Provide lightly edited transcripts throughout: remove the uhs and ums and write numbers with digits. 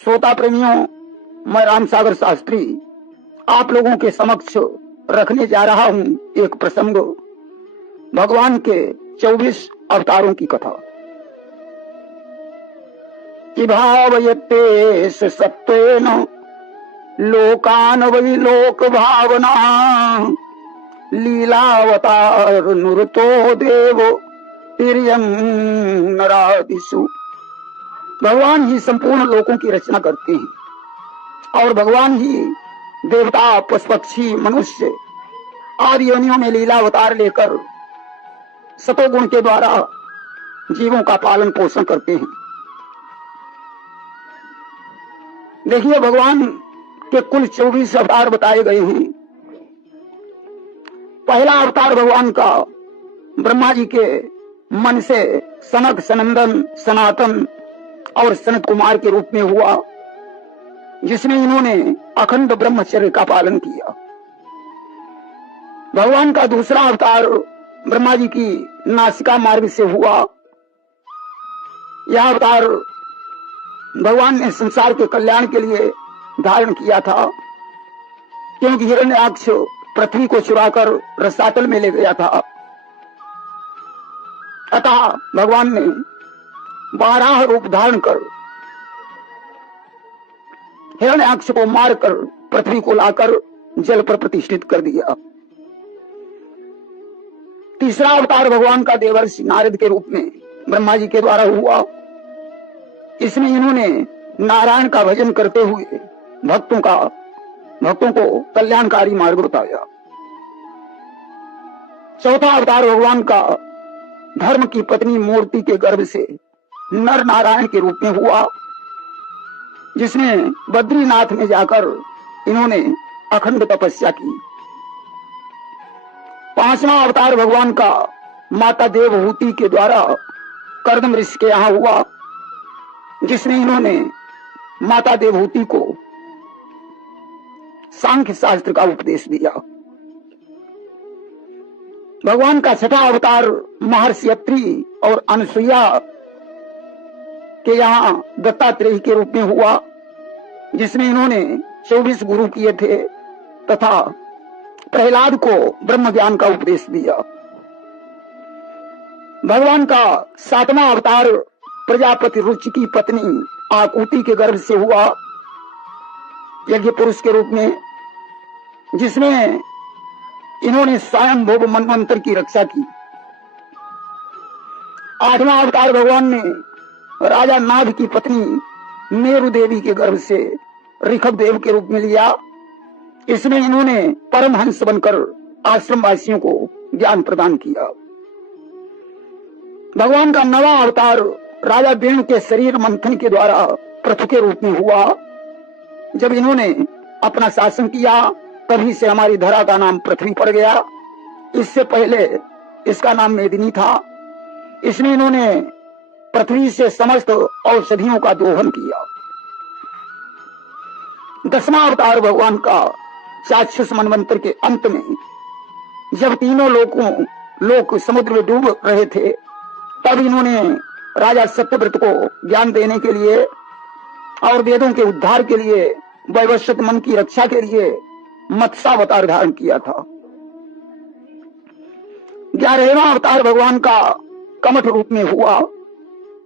श्रोता प्रेमियों, मैं रामसागर शास्त्री आप लोगों के समक्ष रखने जा रहा हूं एक प्रसंग, भगवान के 24 अवतारों की कथा। कि भावयते सत्वेन लोकान वै लोक भावना लीलावतार नुरतो देव तिर्यं नरादिषु। भगवान ही संपूर्ण लोकों की रचना करते हैं और भगवान ही देवता, पशु पक्षी, मनुष्य आदि योनियों में लीलावतार लेकर सतोगुण के द्वारा जीवों का पालन पोषण करते हैं। देखिए, भगवान के कुल 24 अवतार बताए गए हैं। पहला अवतार भगवान का ब्रह्मा जी के मन से सनक, सनंदन, सनातन और सनत कुमार के रूप में हुआ, जिसमें इन्होंने अखंड ब्रह्मचर्य का पालन किया। भगवान का दूसरा अवतार ब्रह्मा जी की नासिका मार्ग से हुआ। यह अवतार भगवान ने संसार के कल्याण के लिए धारण किया था, क्योंकि हिरण्याक्ष पृथ्वी को चुराकर रसातल में ले गया था। अतः भगवान ने 12 रूप धारण कर हिरण्याक्ष को मारकर पृथ्वी को लाकर जल पर प्रतिष्ठित कर दिया। तीसरा अवतार भगवान का देवर्षि नारद के रूप में ब्रह्मा जी के द्वारा हुआ। इसमें इन्होंने नारायण का भजन करते हुए भक्तों को कल्याणकारी मार्ग बताया। चौथा अवतार भगवान का धर्म की पत्नी मूर्ति के गर्भ से नर नारायण के रूप में हुआ, जिसमें बद्रीनाथ में जाकर इन्होंने अखंड तपस्या की। पांचवा अवतार भगवान का माता देवहूति के द्वारा कर्दम ऋषि के यहां हुआ, जिसमें इन्होंने माता देवहूति को सांख्य शास्त्र का उपदेश दिया। भगवान का छठा अवतार महर्षि अत्रि और अनुसुईया के यहां दत्तात्रेय के रूप में हुआ, जिसमें इन्होंने 24 गुरु किए थे तथा प्रहलाद को ब्रह्म ज्ञान का उपदेश दिया। भगवान का सातवां अवतार प्रजापति रुचि की पत्नी आकुति के गर्भ से हुआ, यज्ञ पुरुष के रूप में, जिसमें इन्होंने स्वयंभुव मनवंतर की रक्षा की। आठवां अवतार भगवान ने राजा नाग की पत्नी मेरु देवी के गर्भ से ऋषभ देव के रूप में लिया। इसमें इन्होंने परमहंस बनकर आश्रम वासियों को ज्ञान प्रदान किया। भगवान का नवा अवतार राजा वेणु के शरीर मंथन के द्वारा पृथु के रूप में हुआ। जब इन्होंने अपना शासन किया, तभी से हमारी धरा का नाम पृथ्वी पड़ गया। इससे पहले इसका नाम मेदिनी था। इसमें इन्होंने पृथ्वी से समस्त औषधियों का दोहन किया। 10वां अवतार भगवान का चाक्षुष मनवंतर के अंत में, जब तीनों लोक समुद्र में डूब रहे थे, तब इन्होंने राजा सत्यव्रत को ज्ञान देने के लिए और वेदों के उद्धार के लिए, वैवस्वत मन की रक्षा के लिए मत्स्यावतार धारण किया था। 11वां अवतार भगवान का कमठ रूप में हुआ।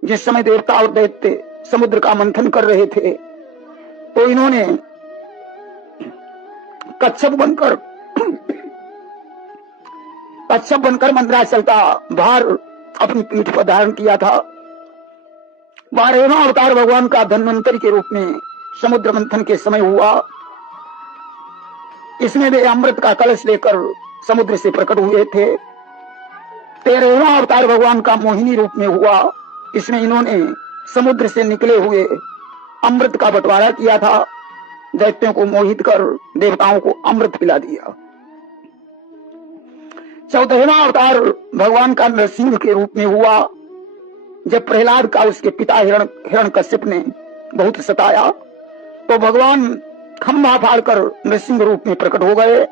जिस समय देवता और दैत्य समुद्र का मंथन कर रहे थे, तो इन्होंने कच्छप बनकर मंदराचल का भार अपनी पीठ पर धारण किया था। 12वां अवतार भगवान का धन्वंतरी के रूप में समुद्र मंथन के समय हुआ। इसमें वे अमृत का कलश लेकर समुद्र से प्रकट हुए थे। 13वां अवतार भगवान का मोहिनी रूप में हुआ। इसमें इन्होंने समुद्र से निकले हुए अमृत का बंटवारा किया था। दैत्यों को मोहित कर देवताओं को अमृत पिला दिया। 14वां अवतार भगवान का नरसिंह के रूप में हुआ। जब प्रहलाद का उसके पिता हिरण्यकश्यप ने बहुत सताया, तो भगवान खंभा फाड़कर नरसिंह रूप में प्रकट हो गए।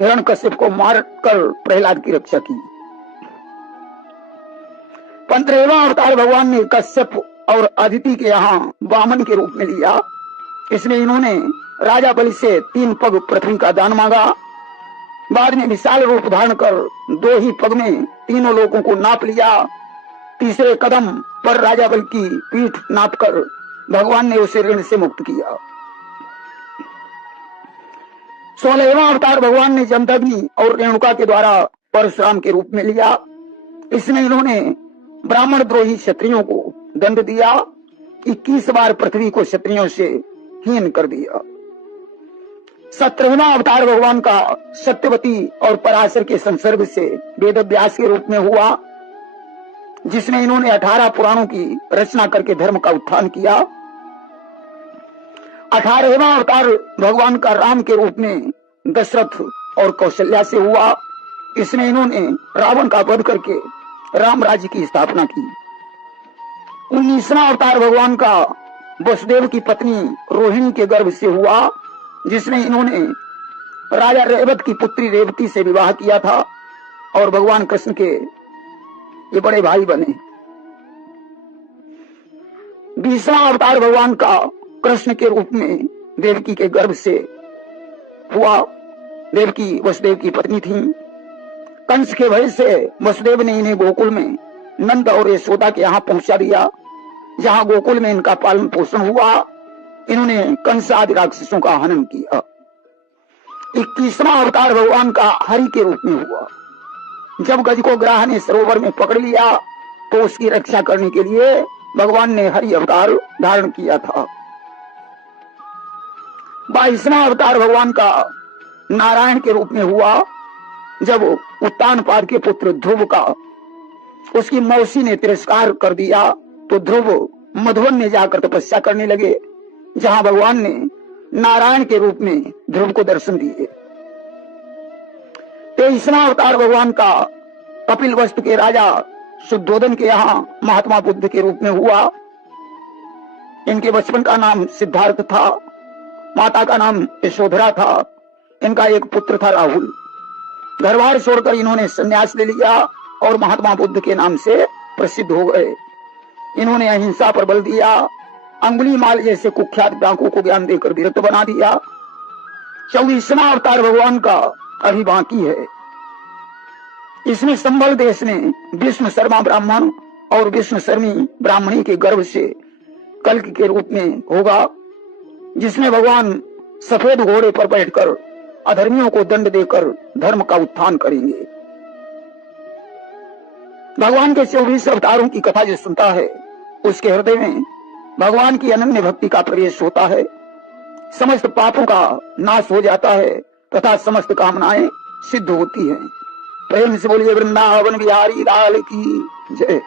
हिरण्यकश्यप को मारकर प्रहलाद की रक्षा की। 15वां अवतार भगवान ने कश्यप और अदिति के यहाँ वामन के रूप में लिया। इसमें इन्होंने राजा बलि से 3 पग पृथ्वी का दान मांगा। बाद में विशाल रूप धारण कर 2 ही पग में तीनों लोगों को नाप लिया। तीसरे कदम पर राजा बलि की पीठ नापकर भगवान ने उसे ऋण से मुक्त किया। 16वां अवतार भगवान ने जमदग्नि और रेणुका के द्वारा परशुराम के रूप में लिया। इसमें इन्होंने ब्राह्मण द्रोही क्षत्रियों को दंड दिया। 21 बार पृथ्वी को क्षत्रियों से हीन कर दिया। 17वां अवतार भगवान का सत्यवती और पराशर के संसर्ग से वेदव्यास के रूप में हुआ, जिसमें इन्होंने 18 पुराणों की रचना करके धर्म का उत्थान किया। 18वां अवतार भगवान का राम के रूप में दशरथ और कौशल्या से हुआ। इसमें इन्होंने रावण का वध करके राम राज्य की स्थापना की। 19वां अवतार भगवान का वसुदेव की पत्नी रोहिणी के गर्भ से हुआ, जिसमें इन्होंने राजा रेवत की पुत्री रेवती से विवाह किया था और भगवान कृष्ण के ये बड़े भाई बने। 20वां अवतार भगवान का कृष्ण के रूप में देवकी के गर्भ से हुआ। देवकी वसुदेव की पत्नी थी। कंस के भय से वसुदेव ने इन्हें गोकुल में नंद और यशोदा के यहाँ पहुंचा दिया, जहां गोकुल में इनका पालन पोषण हुआ। इन्होंने कंस आदि राक्षसों का हनन किया। 21वां अवतार भगवान का हरि के रूप में हुआ। जब गज को ग्राह ने सरोवर में पकड़ लिया तो उसकी रक्षा करने के लिए भगवान ने हरि अवतार धारण किया था। 22वां अवतार भगवान का नारायण के रूप में हुआ। जब उत्तानपाद के पुत्र ध्रुव का उसकी मौसी ने तिरस्कार कर दिया तो ध्रुव मधुवन में जाकर तपस्या करने लगे, जहां भगवान ने नारायण के रूप में ध्रुव को दर्शन दिए। 23वां अवतार भगवान का कपिल वस्तु के राजा शुद्धोदन के यहाँ महात्मा बुद्ध के रूप में हुआ। इनके बचपन का नाम सिद्धार्थ था, माता का नाम यशोधरा था। इनका एक पुत्र था राहुल। घर बार छोड़कर इन्होंने संन्यास ले लिया और महात्मा बुद्ध के नाम से प्रसिद्ध हो गए। इन्होंने अहिंसा पर बल दिया। अंगुली माल जैसे कुख्यात डाकुओं को ज्ञान देकर वीरत बना दिया। 24वां अवतार भगवान का अभी बाकी है। इसमें संबल देश में विष्णु शर्मा ब्राह्मण और विष्णु शर्मी ब्राह्मणी के गर्भ से कल्कि के रूप में होगा, जिसमें भगवान सफेद घोड़े पर बैठकर अधर्मियों को दंड देकर धर्म का उत्थान करेंगे। भगवान के 24 अवतारों की कथा जो सुनता है उसके हृदय में भगवान की अनन्य भक्ति का प्रवेश होता है। समस्त पापों का नाश हो जाता है तथा समस्त कामनाएं सिद्ध होती हैं। प्रेम से बोलिए वृंदावन बिहारी लाल की जय।